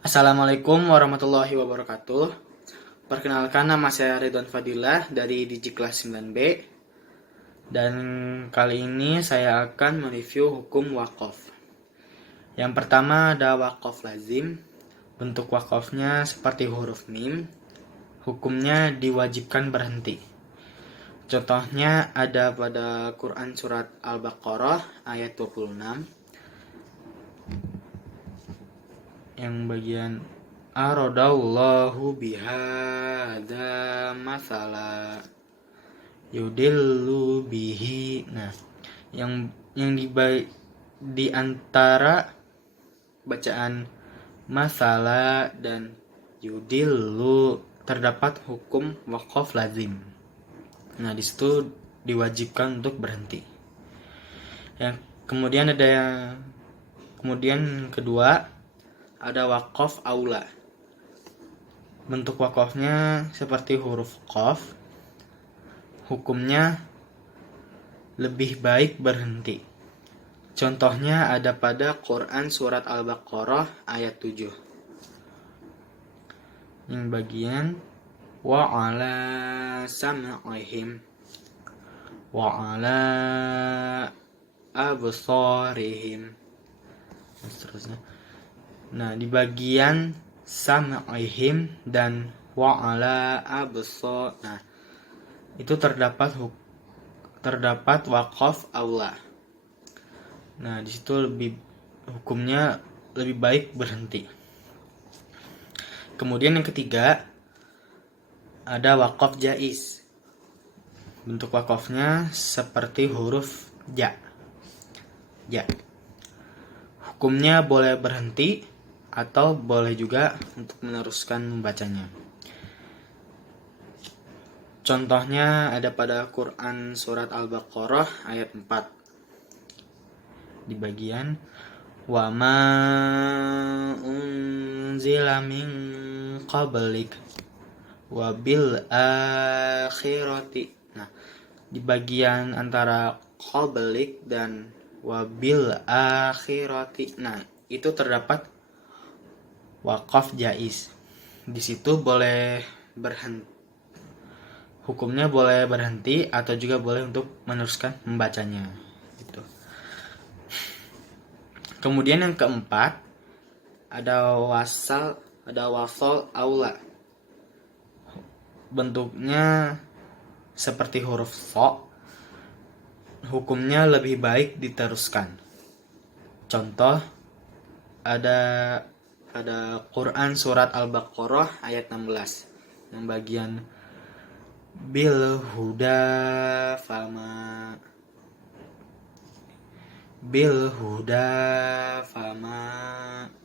Assalamualaikum warahmatullahi wabarakatuh. Perkenalkan, nama saya Ridwan Fadilah dari Digi Kelas 9B. Dan kali ini saya akan mereview hukum wakaf. Yang pertama ada wakaf lazim. Bentuk wakafnya seperti huruf mim. Hukumnya diwajibkan berhenti. Contohnya ada pada Quran Surat Al-Baqarah ayat 26. Yang bagian aradallahu bihada masala yudillu bihi. Nah, yang di antara bacaan masalah dan yudillu terdapat hukum wakaf lazim. Nah, di situ diwajibkan untuk berhenti. Kemudian kedua ada wakaf aula. Bentuk wakafnya seperti huruf qaf. Hukumnya lebih baik berhenti. Contohnya ada pada Quran Surat Al-Baqarah ayat 7. Yang bagian wa ala sam'ihim wa ala absarihim. Seterusnya. Nah, di bagian sam'ihim dan wa ala absar. Nah, itu terdapat wakaf aula. Nah, di situ hukumnya lebih baik berhenti. Kemudian yang ketiga ada wakaf jaiz. Bentuk wakafnya seperti huruf ja. Hukumnya boleh berhenti atau boleh juga untuk meneruskan membacanya. Contohnya ada pada Quran Surat Al-Baqarah ayat 4. Di bagian wa ma unzila min qablik wa bil akhirati. Nah, di bagian antara qablik dan wa bil akhirati. Nah, itu terdapat wakaf jaiz. Di situ boleh berhenti. Hukumnya boleh berhenti atau juga boleh untuk meneruskan membacanya. Gitu. Kemudian yang keempat ada wasal aula. Bentuknya seperti huruf so. Hukumnya lebih baik diteruskan. Contoh ada Quran Surat Al-Baqarah ayat 16. Yang bagian bil huda fama.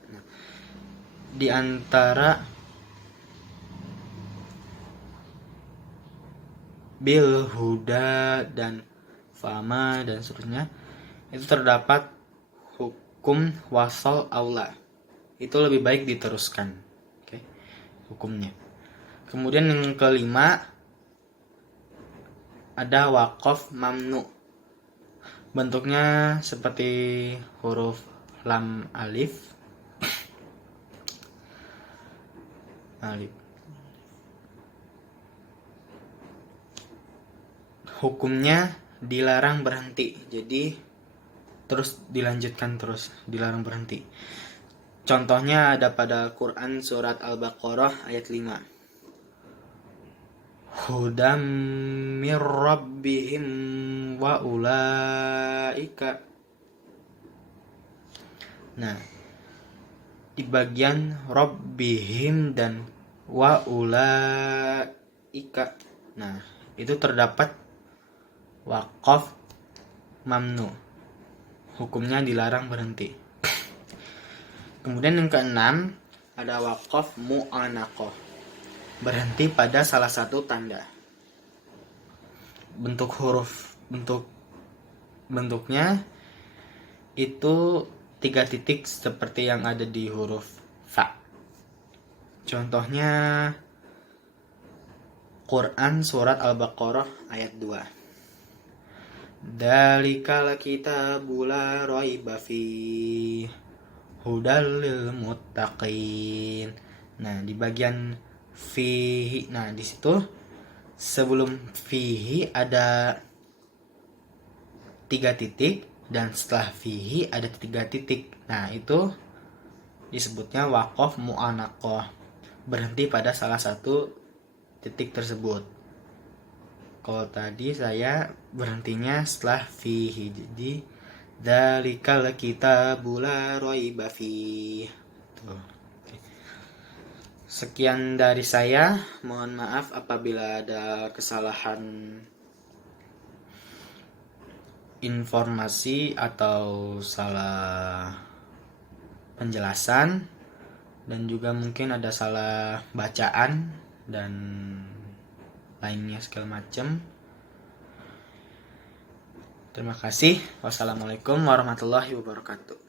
Nah, di antara bil huda dan fama dan seterusnya itu terdapat hukum wasal aula. Itu lebih baik diteruskan. Oke, hukumnya. Kemudian yang kelima ada wakaf mamnu. Bentuknya seperti huruf lam alif. Hukumnya dilarang berhenti. Jadi terus dilanjutkan terus, dilarang berhenti. Contohnya ada pada Quran Surat Al-Baqarah ayat 5. Hudam mir rabbihim wa ulaika. Nah, di bagian rabbihim dan wa ulaika. Nah, itu terdapat wakaf mamnu. Hukumnya dilarang berhenti. Kemudian yang keenam ada wakaf mu'anaqah. Berhenti pada salah satu tanda. Bentuknya itu 3 titik seperti yang ada di huruf fa. Contohnya Quran Surat Al-Baqarah ayat 2. Dalikal kitabu la raiba fihi hudal lil muttaqin. Nah, di bagian fihi, nah di situ sebelum fihi ada 3 titik dan setelah fihi ada 3 titik. Nah, itu disebutnya waqaf mu'anaqah, berhenti pada salah satu titik tersebut. Kalau tadi saya berhentinya setelah fihi, jadi dzalikal kitabu la raiba fihi. Tuh. Sekian dari saya, mohon maaf apabila ada kesalahan informasi atau salah penjelasan, dan juga mungkin ada salah bacaan dan lainnya segala macam. Terima kasih. Wassalamualaikum warahmatullahi wabarakatuh.